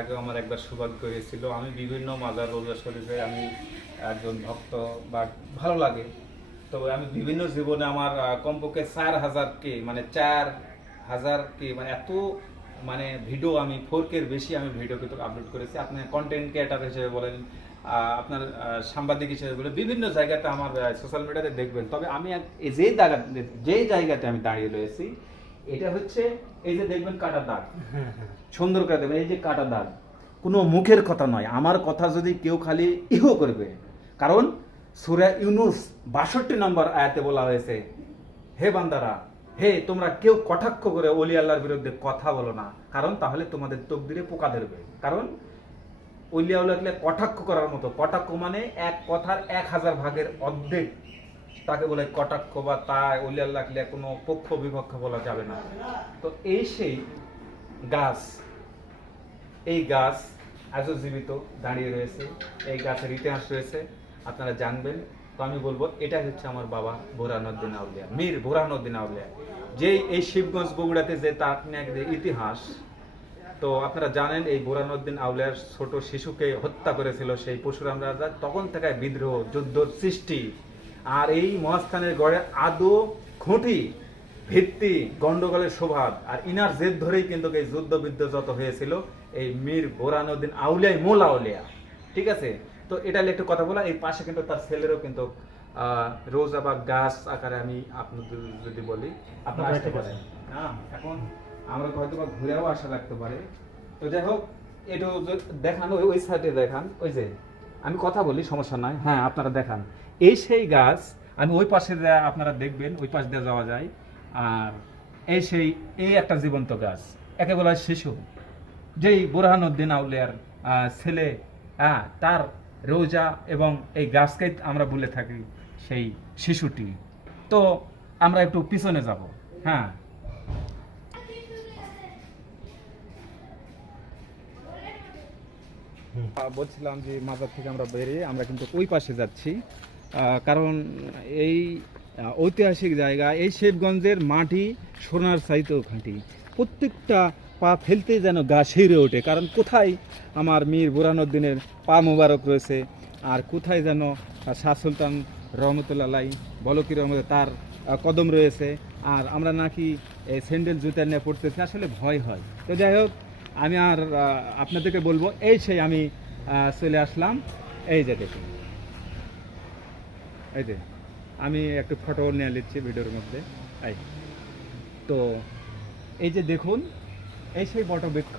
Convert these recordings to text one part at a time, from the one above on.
আগে আমার একবার সৌভাগ্য হয়েছিল, আমি বিভিন্ন মাজার রোজা শরীফে আমি একজন ভক্ত বা ভালো লাগে। তো আমি বিভিন্ন জীবনে আমার কমপক্ষে 4,000 কে মানে 4,000 কে মানে এত মানে ভিডিও আমি 4K-র বেশি আমি ভিডিও কিন্তু আপলোড করেছি। আপনি কন্টেন্ট ক্রিয়েটার হিসেবে বলেন, আপনার সাংবাদিক হিসেবে বলে বিভিন্ন জায়গাতে আমার সোশ্যাল মিডিয়াতে দেখবেন। তবে আমি যেই জায়গাতে আমি দাঁড়িয়ে রয়েছি, এটা হচ্ছে এই যে দেখবেন কাটা দাগ, সুন্দর করে দেবেন, এই যে কাটা দাগ কোনো মুখের কথা নয়, আমার কথা যদি কেউ খালি ইহো করবে। কারণ সূরা ইউনূস 62 নম্বর আয়াতে বলা হয়েছে, হে বান্দারা, হে তোমরা কেউ কটাক্ষ করে ওলি আল্লাহর বিরুদ্ধে কথা বলো না, কারণ তাহলে তোমাদের তকদিরে পোকা ধরবে। কারণ ওলিয়া লাগলে কটাক্ষ করার মতো, কটাক্ষ মানে এক কথার 1000 ভাগের অর্ধেক, তাকে বলে কটাক্ষ, বা তাই ওলিয়া লাগলে কোনো পক্ষ বিপক্ষ বলা যাবে না। তো এই সেই গাছ, এই গাছ আজও জীবিত দাঁড়িয়ে রয়েছে, এই গাছের ইতিহাস রয়েছে, আপনারা জানবেন। তো আমি বলবো এটাই হচ্ছে আমার বাবা বুরহানুদ্দিন আউলিয়া, মীর বুরহানুদ্দিন আউলিয়া, যে এই শিবগঞ্জ বগুড়াতে যে তার ইতিহাস। তো আপনারা জানেন এই বুরহানুদ্দিন আউলিয়ার ছোট শিশুকে হত্যা করেছিল সেই পরশুরাম রাজা, তখন থেকে বিদ্রোহ যুদ্ধর সৃষ্টি। আর এই মহাস্থানের গড়ে আদৌ খুঁটি ভিত্তি গন্ডগোলের স্বভাব, আর ইনার জেদ ধরেই কিন্তু এই যুদ্ধ বিদ্রোহ যত হয়েছিল, এই মীর বুরহানুদ্দিন আউলিয়াই মূল আউলিয়া। ঠিক আছে, তো এটা নিয়ে একটু কথা বলা। এই পাশে কিন্তু তার ছেলেরও কিন্তু রোজা বা গাছ আকারে আমি আপনাদের যদি বলি, আপনারা আসতে পারেন। হ্যাঁ, এখন আমরা হয়তো বা ঘুরেও আসা লাগতে পারে। তো যাই হোক, একটু দেখান, ওই সাইডে দেখান, ওই যে আমি কথা বলি, সমস্যা নাই। হ্যাঁ, আপনারা দেখান, এই সেই গাছ। আমি ওই পাশে আপনারা দেখবেন, ওই পাশ দিয়ে যাওয়া যায়। আর এই সেই এই একটা জীবন্ত গাছ, একে বলা হয় শিশু, যেই বুরহানুদ্দিন আউলিয়ার ছেলে, তার রোজা এবং এই গাছকে আমরা বলে থাকি সেই শিশুটি। তো আমরা একটু পিছনে যাব। হ্যাঁ, বলছিলাম যে মাজার থেকে আমরা বেরিয়ে আমরা কিন্তু ওই পাশে যাচ্ছি, কারণ এই ঐতিহাসিক জায়গা, এই শিবগঞ্জের মাটি সোনার চাইতেও খাঁটি। প্রত্যেকটা পা ফেলতেই যেন গা শিউরে ওঠে, কারণ কোথায় আমার মীর বুরহানুদ্দিনের পা মুবারক রয়েছে, আর কোথায় যেন শাহ সুলতান রহমতুল্লাহ আলাই বলকি রহমত তার কদম রয়েছে। আর আমরা নাকি স্যান্ডেল জুতা নিয়ে পড়তেছি, আসলে ভয় হয়। তো যাই হোক, আমি আর আপনাদেরকে বলবো, এই সেই আমি চলে আসলাম। এই যে দেখুন, এই যে আমি একটু ফটো নিয়ে নিচ্ছি ভিডিওর মধ্যে। এই তো এই যে দেখুন, এই সেই বটবৃক্ষ,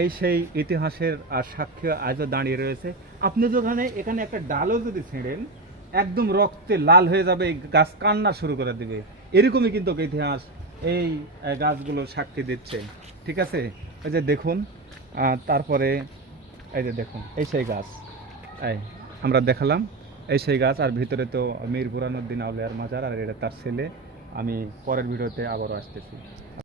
এই সেই ইতিহাসের সাক্ষ্য আজও দাঁড়িয়ে রয়েছে। আপনি যেখানে এখানে একটা ডালও যদি ছেড়েন, একদম রক্তে লাল হয়ে যাবে, গাছ কান্না শুরু করে দিবে। এরকমই কিন্তু ইতিহাস এই গাছগুলো সাক্ষী দিচ্ছে। ঠিক আছে, এই যে দেখুন, তারপরে এই যে দেখুন, এই সেই গাছ, এই আমরা দেখালাম, এই সেই গাছ। আর ভিতরে তো মীর বুরহানুদ্দিন আউলিয়ার মাজার, আর এটা তার ছেলে। আমি পরের ভিডিওতে আবারও আসতেছি।